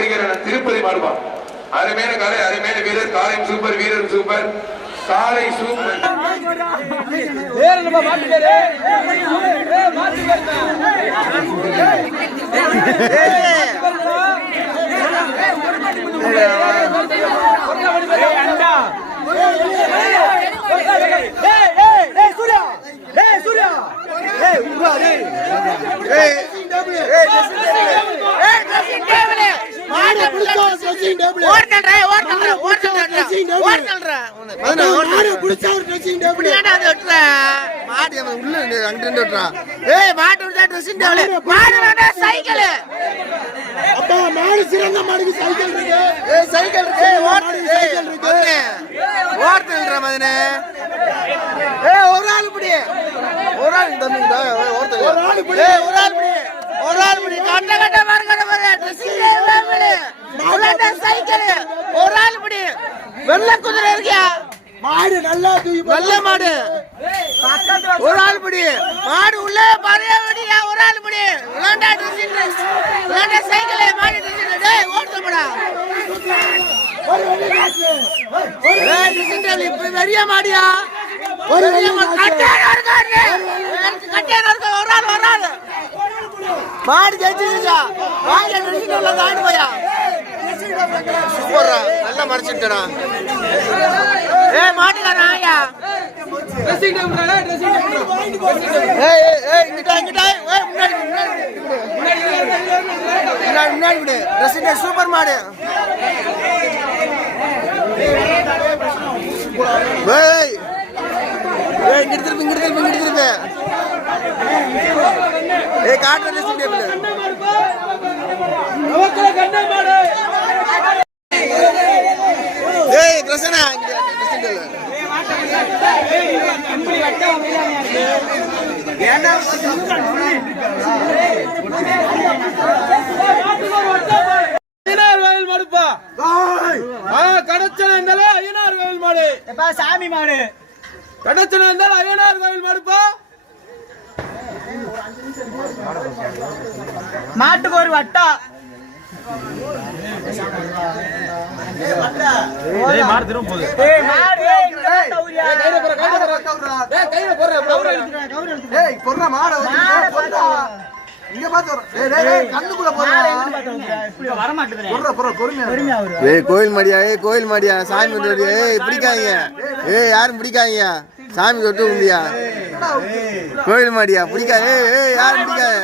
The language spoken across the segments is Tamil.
அலங்கரிக்கிற திருப்பதி மாடுவா. அருமையான காலை, அருமையான வீரர், காலையும் சூப்பர், வீரர் சூப்பர், காலை சூப்பர். சிறந்த மாடுக்கு சைக்கிள் இருக்கு. சைக்கிள் ஒரு ஆள் இப்படி ஒரு ஆள் வெள்ள குதிரை இருக்கியா மாடு நல்லா நல்ல மாடு ஒரு ஆள் படி மாடு உள்ள பறைய வடியா ஒரு ஆள் படி விளாண்டா விளாண்டா சைக்கிள் மாடு ஓட்டப்படா பெரிய மாடியா ஒரு ஆள் மாடு ஜெயிச்சிருக்கா தாண்டி போயா சூப்பரா நல்லா மறைச்சிட்டா. மாட்டுக்காரன் ஆயா சூப்பர் மாடு சாமி மாடு கடச்சன ஐயனார் கோயில் மாடுப்பா. மாட்டுக்கு ஒரு வட்டா கோயில் மாடியா கோயில் மாடியா சாமி பிடிக்காங்க யாரும் பிடிக்காங்க சாமி தொட்டு உண்டியா கோயில் மாடியா பிடிக்காது யாரும் பிடிக்காது.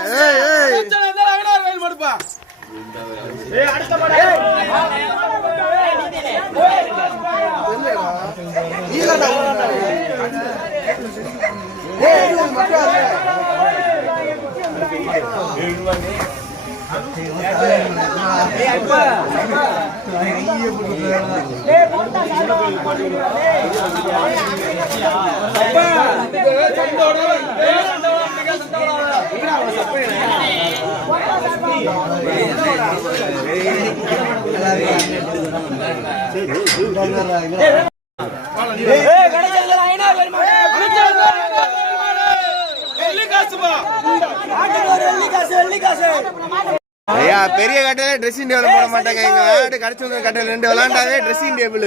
பெரிய கட்டையில ட்ரெஸ்ஸிங் டேபிள் போட மாட்டாங்க. எங்க விளையாட்டு கடைச்சி வந்த கட்டையில 2 விளையாண்டாவே ட்ரெஸ்ஸிங் டேபிள்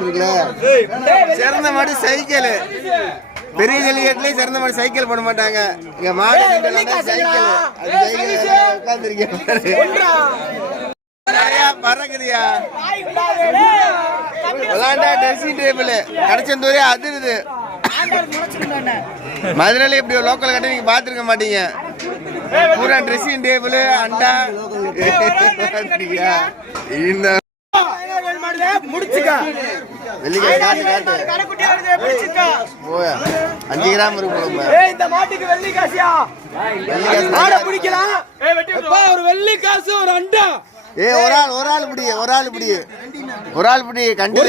இருக்குல்ல. சிறந்த மாடு சைக்கிள் பெரிய ஜல்லிக்கட்டுலயே சிறந்த மாடு சைக்கிள் போட மாட்டாங்க. இங்க மாடு சைக்கிள் உட்கார்ந்துருக்கேன் பறக்குதியா விளையாண்டா ட்ரெஸ்ஸிங் டேபிள் கடைச்சந்தூரே அதிருது. மதுரையில இப்படி ஒரு லோக்கல் கட்டை நீங்க பாத்துருக்க மாட்டீங்க. பூரா ட்ரெஸ்ஸிங் டேபிள் அண்டா இந்த முடிச்சுக்கா வெள்ளிக்காய் போயா 5 கிராம் இருக்கு. இந்த மாட்டுக்கு வெள்ளிக்காசியா பிடிக்கலாம் ஒரு வெள்ளிக்காசு ஒரு அண்டா. ஒரு ஆள் பிடி கண்டு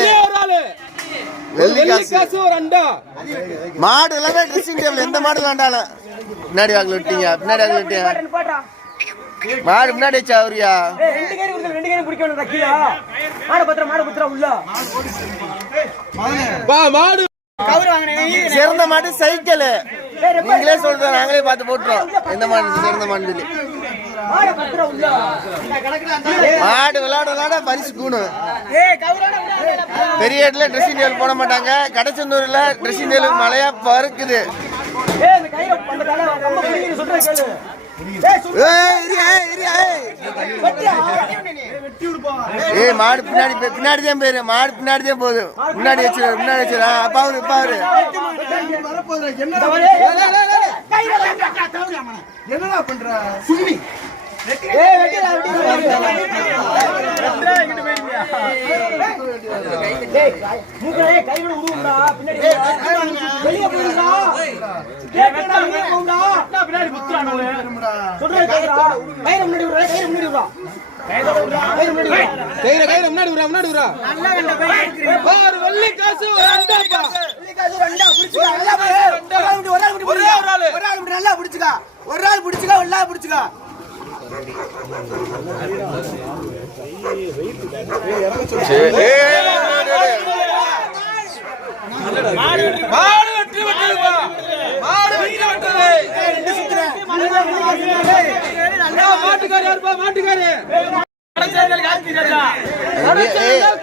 வெள்ளிக்காசு ஒரு அண்டா. மாடு எல்லாமே ட்ரெஸ்ஸிங் டேபிள் எந்த மாடு வேண்டாலும் பின்னாடி வாங்கல விட்டீங்க மாடு முன்னாடி வச்சா அவரியா சிறந்த மாடு சைக்கிள் நீங்களே சொல்றோம் நாங்களே பார்த்து போட்டுறோம் எந்த மாடு சிறந்த மாடு சொல்லி மாடு விளையாட பரிசு கூணும். பெரிய இடத்துல ட்ரெஸ்ஸிங் டேபிள் போட மாட்டாங்க. கடச்சந்தூர்ல ட்ரெஸ்ஸிங் டேபிள் மழையா பறக்குது. மாடு பின்னாடிதான் போயிரு. மாடு பின்னாடிதான் போகுது. முன்னாடி வச்சிரு அப்பா அவரு என்னடா பண்ற சுமி ஒரு ஆள் பிடிச்சுக்கா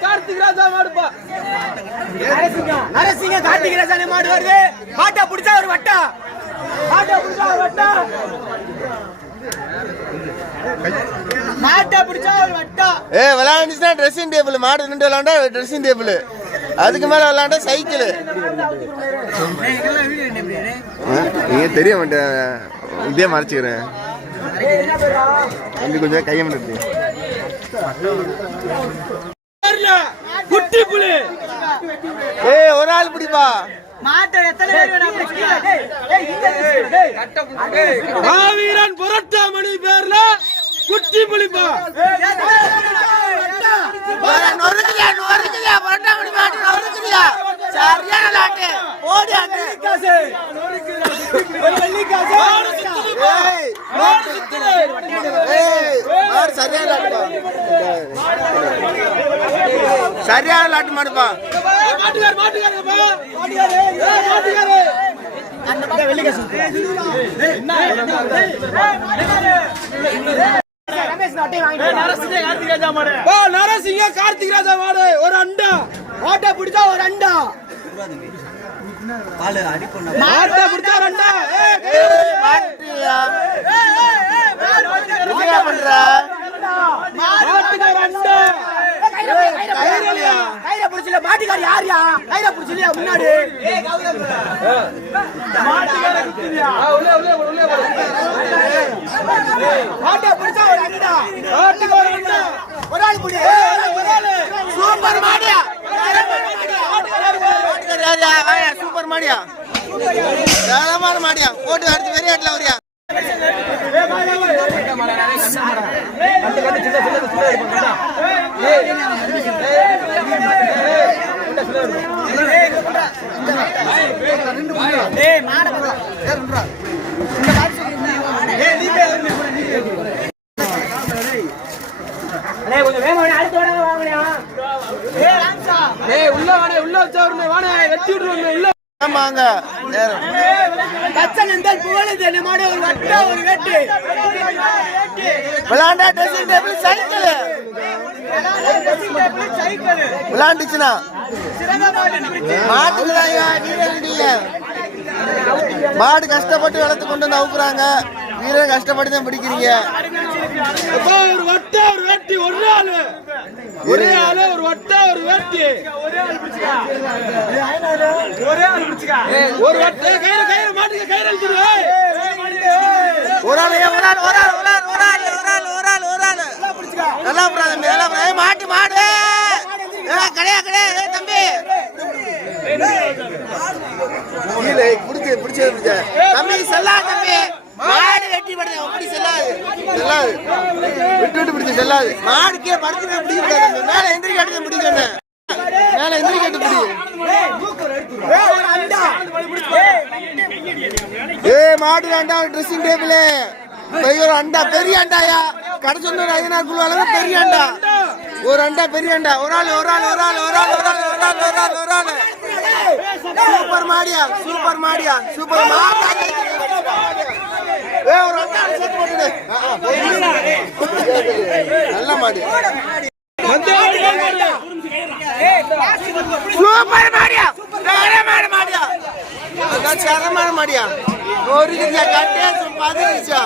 கார்த்திக் ராஜா மாடு வருது. மாட்டா பிடிச்சா ஒரு வட்டா விளையாண்டுச்சுன்னா ட்ரெஸ்ஸிங் டேபிள். மாடு நின்று விளையாண்டா ட்ரெஸ்ஸிங் டேபிள். அதுக்கு மேல விளையாண்டா சைக்கிள். நீங்க தெரிய மாட்டேன். இதே மறைச்சுக்கிறேன். கொஞ்சம் கைய மாட்டேன். குட்டி புலி ஒரு ஆள் பிடிப்பா. மாவீரன் புரட்டாமணி பேர்ல குட்டி புலிப்பா. சரியான லாட்டு மாடுப்பா. நரசிங்க கார்த்திக் ராஜா மாடு ஒரு அண்டா. மாட்டை பிடிச்சா ஒரு அண்டா. மாட்டை பிடிச்சா ஒரு அண்டா. பண்ற மாட்டுக்காரி யாரியா? கையில புடிச்சலையா முன்னாடி? மாட்டை பிடிச்சா ஒரு அண்டா. ஒரு ஆள் பிடி. சூப்பர் மாடியா. சூப்பர் மாடியா. ஏழமான மாடியா. போட்டு அடுத்து வெறிய ஆட்டல வரியா? விளையாண்டுச்சுன்னா மாடு கஷ்டப்பட்டு வளர்த்து கொண்டு வந்து அவுக்குறாங்க. வீரர் கஷ்டப்பட்டு தான் பிடிக்கிறீங்க. ஒரு வட்டா ஒரு வேட்டி. ஒரே ஆளு ஒரு வட்டா ஒரு வேட்டி. ஒரு வட்டை கயிறு மாட்டுக்கு கயிறு அழுத்துரு. ஒரு ஆள் நல்லா மாட்டு மாடு கிடையாது தம்பி. தம்பி செல்லா தம்பி. மாடு வெட்டி படுது. அப்படி செல்லாது விட்டு பிடிச்ச செல்லாது. மாடுக்கே படுத்து பிடிக்க மேல எந்திரிக்காட்டு பிடிக்கணும். மேல எந்திரிக்காட்டு பிடி. மாடு அண்டா ட்ரெஸ்ஸிங் டேபிள். ஒரு அண்டா பெரிய அண்டாயா. கடச்சொன்னூர் 16 குழுவால பெரிய அண்டா. ஒரு அண்டா பெரிய அண்டா. ஒரு ஆள் சூப்பர் மாடியா. ஒரு அட்டான சேர்த்து போட்டுடு. நல்ல மாடு. சூப்பர் மாடியா. சரமான மாடியா. அதான் சரமான மாடியா. ஒரு கிட்ட கட்டே பாதிச்சா.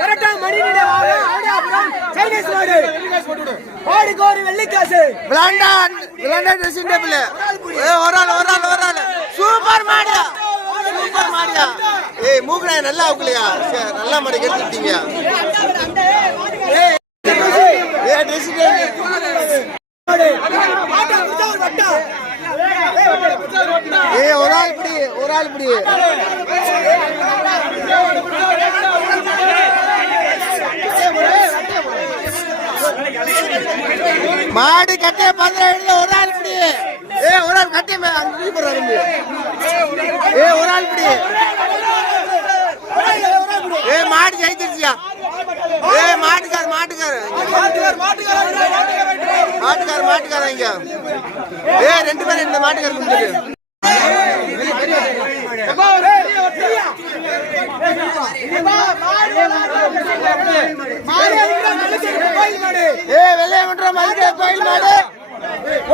வரட்டா மணி நினைவாக ஆடியாபுரம் சைனீஸ் மாடு. ஓடி கோரி வெள்ளிக்காசு. விளாண்டா ட்ரெஸ்ஸிங் டேபிள். ஒரு ஆள். சூப்பர் மாடியா. சூப்பர் மாடியா. ஏய் மூக்குடா நல்லா அவுக்கலையா. நல்லா மாடு கேட்டுட்டீங்க. ஏய் ட்ரெஸ்ஸிங் டேபிள். ஆட்டா குச்சா ஒரு வட்டா. ஏய் ஒரு ஆள் இப்படி. மாடு கட்டே 15 ஒரு ஆள் இப்படி. ஒரு ஆள் கட்டே அங்க போறாரு. ஒரு ஆள் இப்படி. மாடு ஜெயிச்சிருச்சியா. மாட்டுக்கார இங்க. ரெண்டு பேரும் இந்த மாட்டுக்கார கும்பிட்டு. வெள்ளையமன்ற மல்லிகை கோயில் மாடு.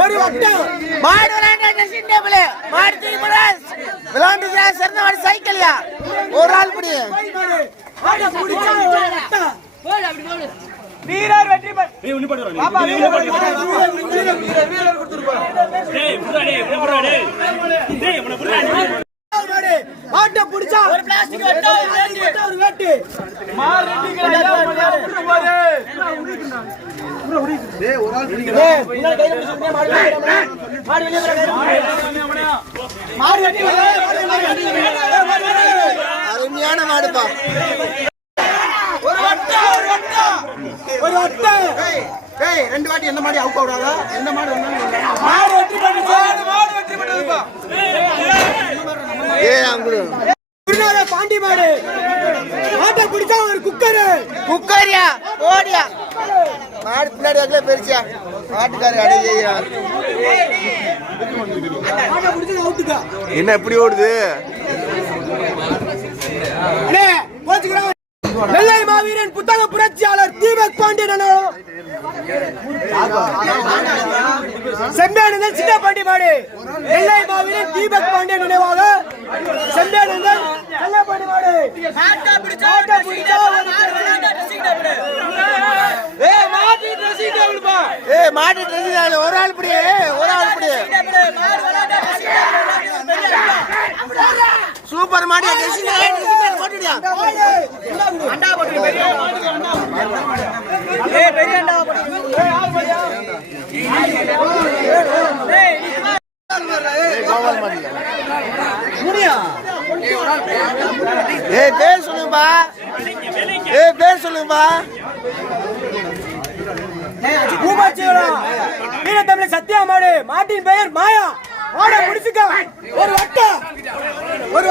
ஒரு வட்டம் மாடு விளையாண்டு சிறந்த மாடு சைக்கிள்யா. ஒரு ஆள் படி. வீரர் வெற்றி ஆட்ட புடிச்சா ஒரு பிளாஸ்டிக் வெட்டா ஒரு வெட்டு மார் ரெண்டு அருமையான மாடுப்பா. ரெண்டு வாட்டி எந்த மாடி அவுக்க விடாதா. எந்த மாடு மாடு வெற்றி பண்ணுப்பா. பாண்டி மாடு ஆட்ட பிடிச்சா ஒரு குக்கரியா ஓடியா. மாடு பின்னாடி வரல பெருசியா. மாட்டுக்காரு அடையா என்ன எப்படி ஓடுது. நெல்லை மாவீரன் புத்தக புரட்சியாளர் தீபக் பாண்டியன் செம்பியானந்தன் சின்ன பாண்டி மாடு. நெல்லை மாவீரன் தீபக் பாண்டியன் நினைவாக செம்பியானந்தன் சின்ன பாண்டி மாடு. மாட்டு ட்ரெஸ் ஒரு ஆள் படி. சூப்பர் மாடியா. போட்டுடியா. பேர் சொல்லுங்கப்பா. வீரத்தமிழ் சத்யா மாடு. மாட்டின் பெயர் மாயா. ஆட முடிச்சுக்க. ஒரு வட்டம் ஒரு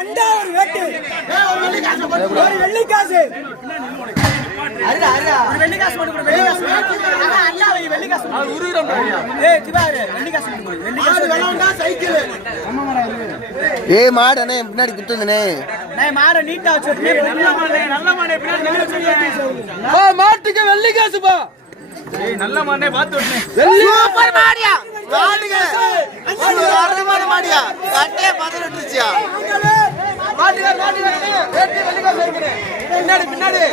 அண்டா ஒரு வெட்டு ஒரு வெள்ளிக்காசு. மாடு பின்னாடி குத்துந்தனே. மாட்டுக்கு வெள்ளிக்காசுப்பா. நல்ல மாடே பார்த்து சூப்பர் மாடியா. மாடியா கட்டே 18 முன்னாடி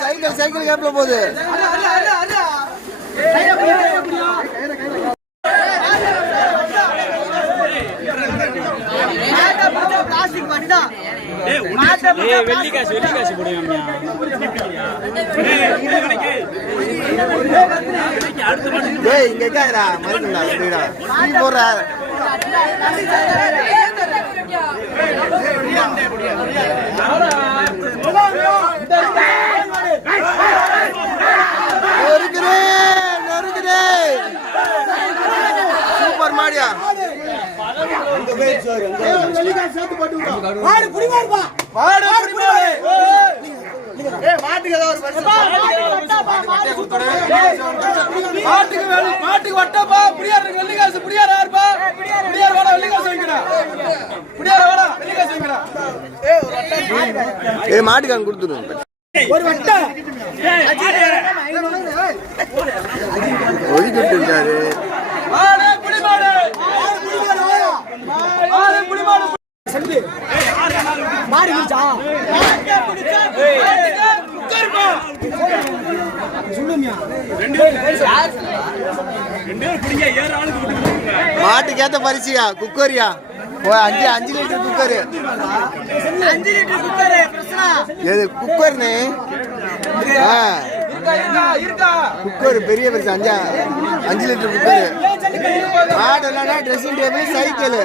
சைக்கிள் சைக்கிள் கேப்ல போகுது. இங்க இருக்காடா மறுக்கா போடுற சூப்பர் மாடியா மாட்டுக்கு வட்டப்பா புடியார் வெள்ளிக்காசு புடியார் யாருப்பா புடியார் வாடா வெள்ளிக்காசு வைக்கணும் புடியார் வாடா வெள்ளிக்காசு வைக்கணும் மாட்டுக்கான் கொடுத்துருவோம் ஒரு வட்டம் ஒதுக்கிட்டு இருக்காரு. மாட்டுக்கு ஏத்த பரிசியா குக்கரியா 5 லிட்டர் குக்கரு 5 லிட்டர் குக்கர் எது குக்கர்னு குக்கர் பெரிய பரிசு 5 லிட்டர் குக்கரு மாடு இல்லைன்னா ட்ரெஸ்ஸிங் டேபிள் சைக்கிள்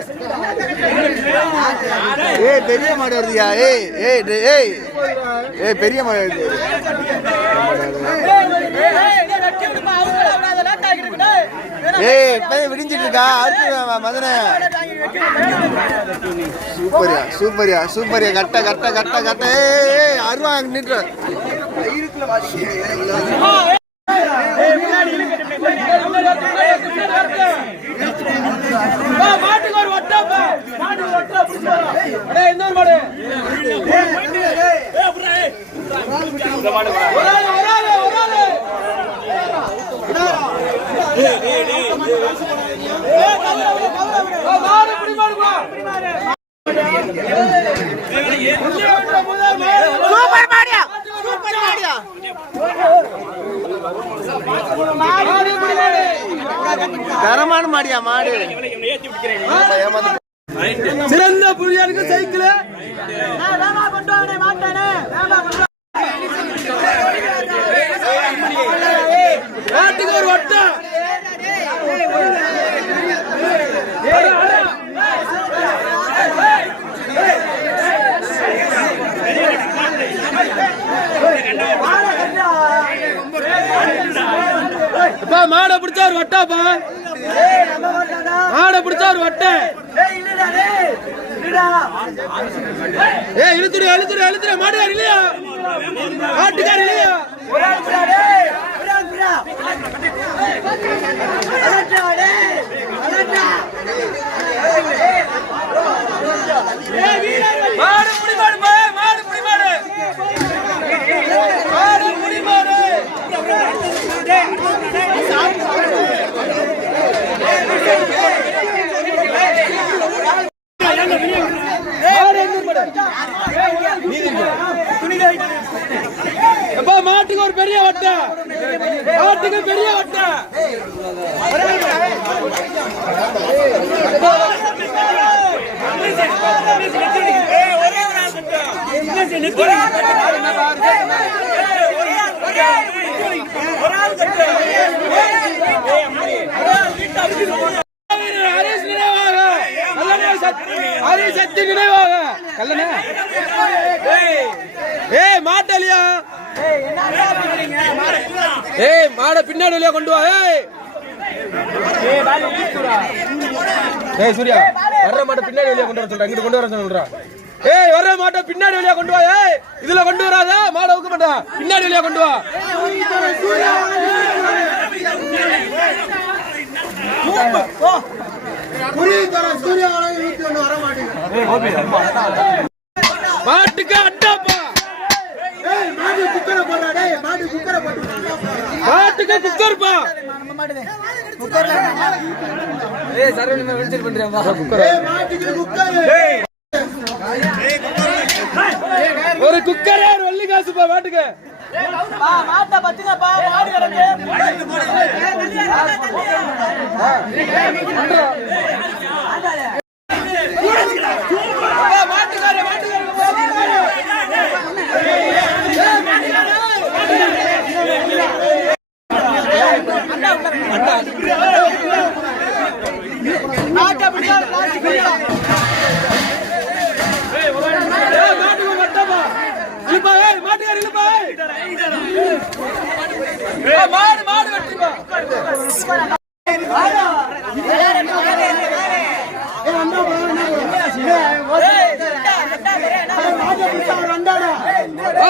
பெரிய மாடு வருதுயா பெரிய மாடு வருது இப்ப விடிஞ்சிட்டு இருக்கா அடுத்து மதுரை சூப்பரியா சூப்பரியா கட்ட கட்ட கட்ட கட்ட அருவா நின்று மாட்டுக்கு ஒரு வட்டப்பா மாட்டுக்கு வட்டா இன்னொரு மாடு சூப்பர் மாடியா சூப்பர் மாடியா தரமான மாடியா மாடு சிறந்த புரியாருக்கு சைக்கிள் மாட்டுக்கு ஒரு வட்டம் மாடை பிடிச்சா ஒரு வட்டாப்பா மாடை பிடிச்சா ஒரு வட்டை இழுத்துரு இழுத்துரு இழுத்துரு மாட்டுக்கார் இல்லையா மாட்டுக்கார் இல்லையா மாடு புடிமாடு மாடு புடிமாடு மாடு புடிமாடு மாட்டுக்கு ஒரு பெரிய வட்டை மாட்டுக்கு பெரிய வட்டை சக்தி நினைவாக கல்லணே ஏய் மாட்டலியா ஏய் மாட பின்னாடி வெளியே கொண்டு வா ஏய் சூர்யா வர்ற மாட்ட பின்னாடி வெளியே கொண்டு வர சொல்றேன் இங்கிட்டு கொண்டு வர சொல்றேன் ஏய் வர்ற மாட்ட பின்னாடி வெளியே கொண்டு வா ஏய் இதுல கொண்டு வராத மாட ஊக்க மாட்டா பின்னாடி வெளியே கொண்டு வா மாட்டுக்கு அட்டாப்பா மாட்டுக்கு குக்கர்ப்பா ஒரு குக்கரே ஒரு வெள்ளி காசுப்பா மாட்டுக்கு மாட்டை பத்தினப்பா மாடு கிடக்கு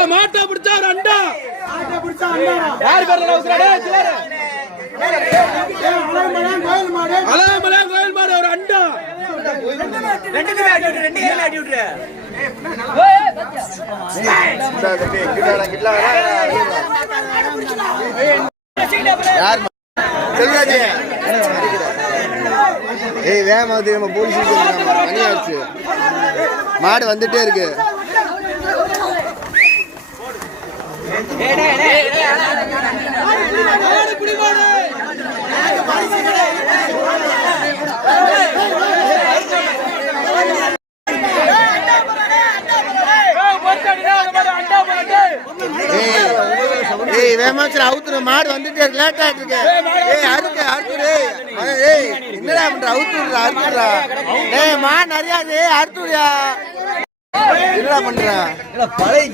மாட்டை பிடிச்சா ஒரு அண்டா யாரு பேர்ல அழகமலையான் கோயில் மாடு ஒரு அண்டா ஏய் வேகமாக நம்ம போலீஸ் மணி ஆச்சு மாடு வந்துட்டே இருக்கு ஏய் வேமாச்சு அவுத்துற மாடு வந்துட்டே இருக்கு லேட் ஆயிட்டு இருக்கு ஏய் அறுத்துடு ஏய் என்னடா பண்ற அவுத்துடுறா அறுத்துடுறா ஏய் மாடு நிறையா ஏய் அறுத்துடுயா என்னடா பண்ற பழைய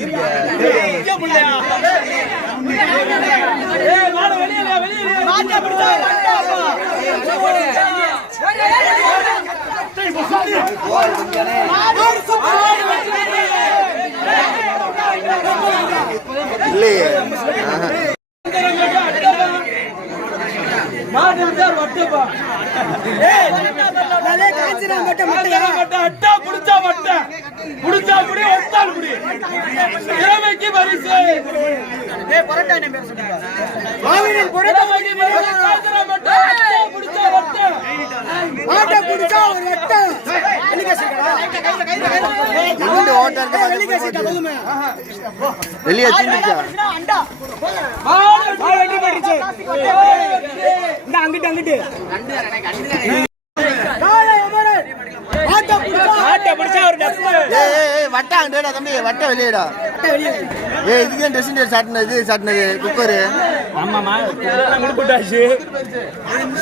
இல்லையே வெளியே அங்கிட்டு அங்கிட்டு வட்டாங்கடா தம்பி வட்ட வெளியடா ஏய் இதுக்கு ட்ரெஸ்ஸிங் சாட்டினது சாட்டினது குக்கரு ஆமாமா முடிப்பட்டாச்சு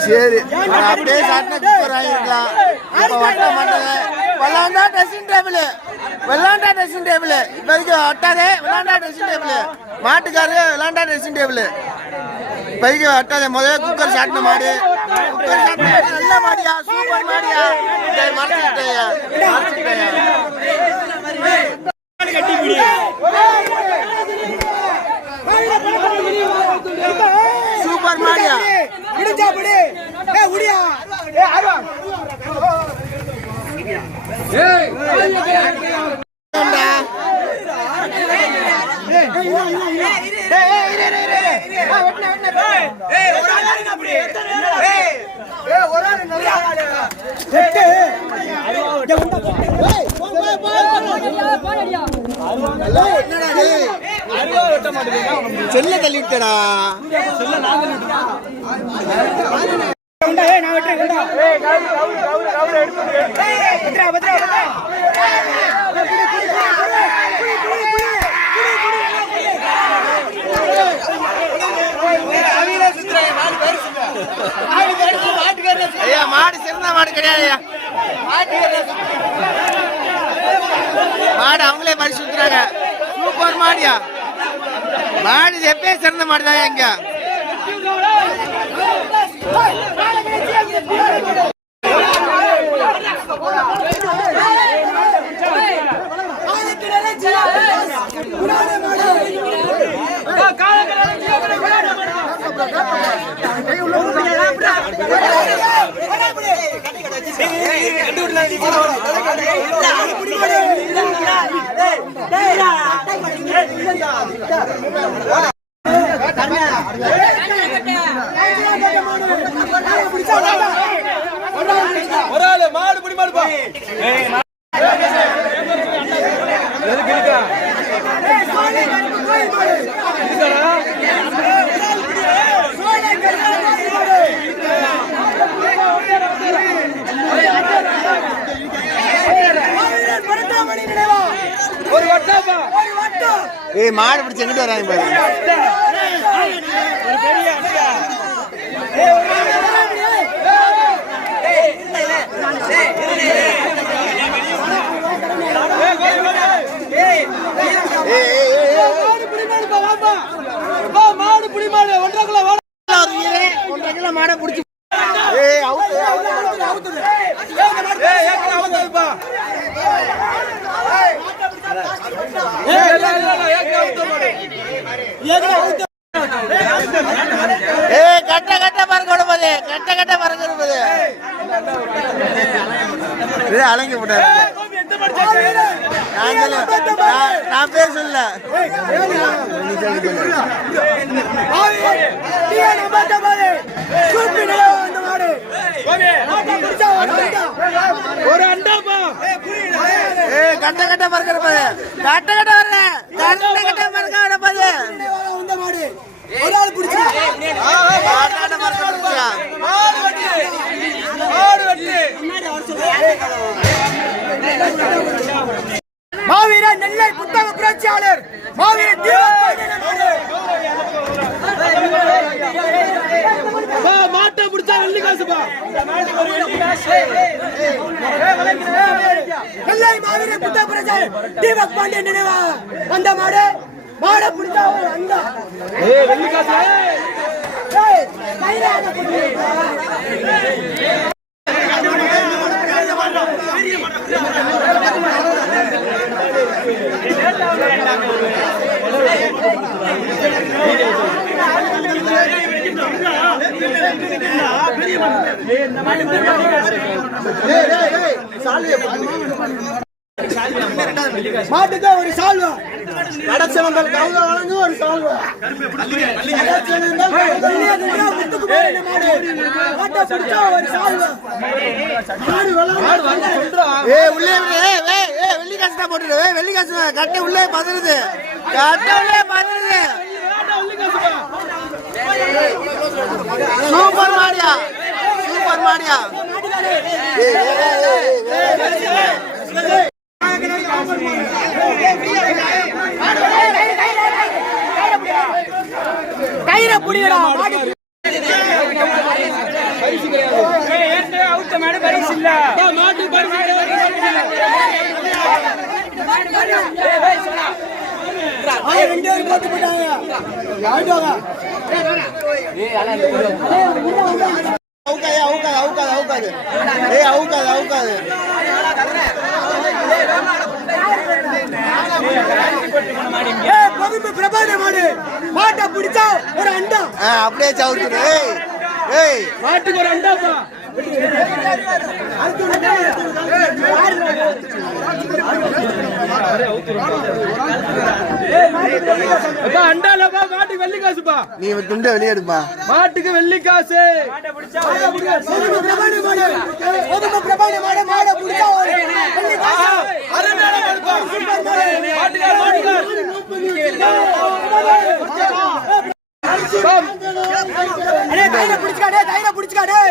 சரி அப்படியே சாட்டின குக்கர் வாங்கிருக்கலாம் இப்ப வட்ட மாட்டாங்க விளாண்டா ட்ரெஸ்ஸிங் டேபிள் விளாண்டா ட்ரெஸ்ஸிங் டேபிள் இப்போதைக்கு வட்டாதே விளாண்டா ட்ரெஸ்ஸிங் டேபிள் மாட்டுக்காரு விளாண்டா ட்ரெஸ்ஸிங் டேபிள் இப்போதைக்கு வட்டாதே முதல்ல குக்கர் சாட்டின மாடு குக்கர் சாட்டின மாடு நல்ல மாடியா சூப்பர் மாடியா மறைச்சிட்டேயா சூப்பர் மாடியா செல்ல தள்ளிவிட்டடா ஐயா மாடு சிறந்த மாடு கிடையாது ஐயா. மாடு அவங்களே பரிசு சுத்துறாங்க. சூப்பர் மாடியா மாடு எப்பயே சிறந்த மாடு தான் இங்க. ஒரு ஆளு மாடு பிடி மாடுப்பா. எதுக்கு இருக்கா? ஒரு வட்டாப்பா. ஏய் மாடு பிடிச்சு எங்கிட்டு வராங்க பாரு. மாடு புடி மாடு 1.5 கிலோ வாடா. 1.5 கிலோ மாடை பிடிச்சு கட்ட கட்ட பறக்க விடுவது கட்ட கட்ட பறக்க விடுவது அலங்கி விட்டாரு. நான் பேர் சொல்ல ஒரு அண்டாப்பா. கட்ட கட்ட பறக்க விடுவது கட்ட கட்ட வரல கட்ட கட்ட பறக்க விடுவது ஒரு ஆள் பிடிச்சா மாவீர நெல்லை புத்தக புரட்சியாளர் மாவீர மாட்டை பிடிச்சா வெள்ளி காசுப்பா. நெல்லை மாவீர புத்தக புரட்சியாளர் தீபக் பாண்டியன் நினைவா வந்த மாடு மாடை பிடிச்சா அந்த வெள்ளி காசு. மாட்டுக்கு ஒரு சால்வா கடச்சவங்களுக்கு அவங்க வழங்க ஒரு சால்வா வெள்ளி காசு தான் போட்டுரு வெள்ளி காசு கட்ட உள்ளே பதறுது கட்ட உள்ளே பதறுது சூப்பர் மாடியா சூப்பர் மாடியா கயிற புடிடா மாடு பரிசு இல்ல மாட்டு பரிசு ரெண்டு பேரும் போட்டு போட்டாங்க அவுக்காது பிரபாத மாடு மாட்டை பிடிச்சா ஒரு அண்டா அப்படியே சவுத்துடு மாட்டுக்கு ஒரு அண்டாப்பா. அண்டாலப்பா மாட்டுக்கு வெள்ளி காசுப்பா. நீ துண்ட வெளியெடுப்பா மாட்டுக்கு வெள்ளி காசு. தைரிய பிடிச்சுக்காடே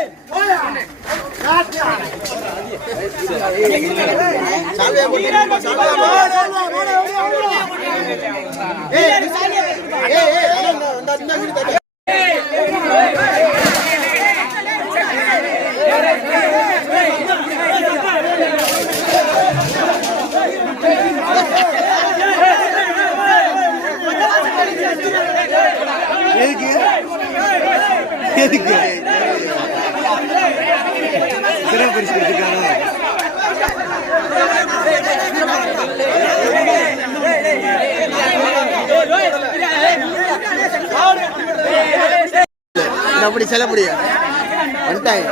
அப்படி செல்ல முடியும் வந்துட்டாங்க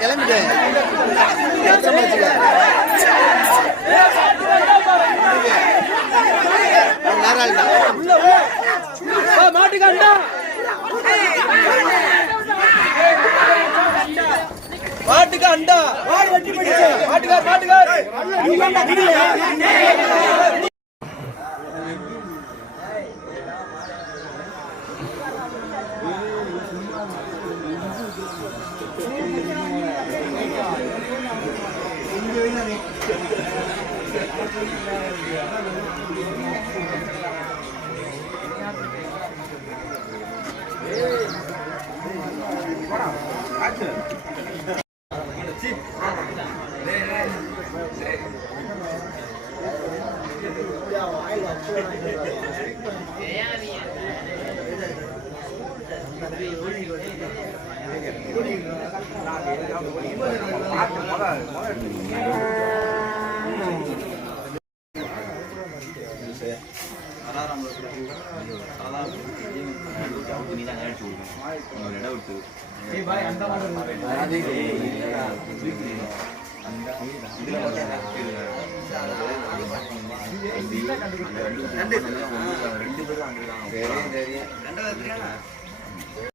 கிளம்பிட்டேன் மாட்டுக்காண்டா மாட்டுக்கு அண்டா மாட்டுக்கார் மாட்டுக்கார்